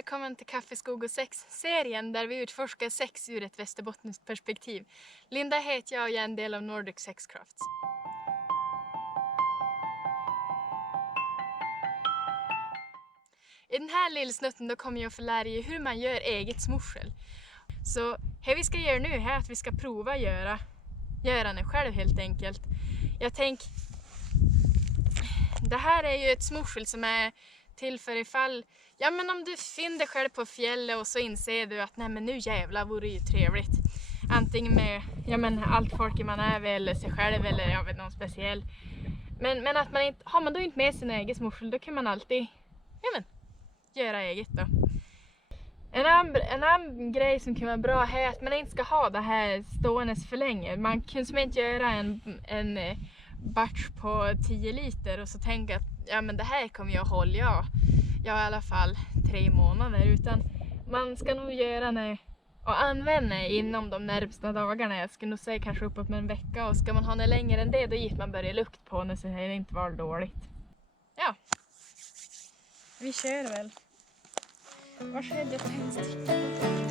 välkommen till Kaffe, skog och sex-serien där vi utforskar sex ur ett västerbottniskt perspektiv. Linda heter jag och jag är en del av Nordic Sex Crafts. I den här lilla snutten då kommer jag att få lära er hur man gör eget smussel. Så det vi ska göra nu är att vi ska prova göra det själv helt enkelt. Jag tänker, det här är ju ett smussel som är till för ifall, ja men om du finner dig själv på fjället och så inser du att nej men nu jävlar vore ju trevligt. Antingen med, ja men allt folk man är eller sig själv eller jag vet någon speciell. Men att man inte, har man då inte med sin egen smussel då kan man alltid, ja men, göra eget då. En annan grej som kan vara bra är att man inte ska ha det här ståendes för länge. Man kan som inte göra en batch på 10 liter och så tänka att ja men det här kommer jag hålla i alla fall 3 månader. Utan man ska nog göra det och använda det inom de närmsta dagarna. Jag skulle nog säga kanske uppåt med en vecka, och ska man ha det längre än det då gick man börja lukt på det så det inte var dåligt. Ja, vi kör väl. Varsågod, jag tar en stick.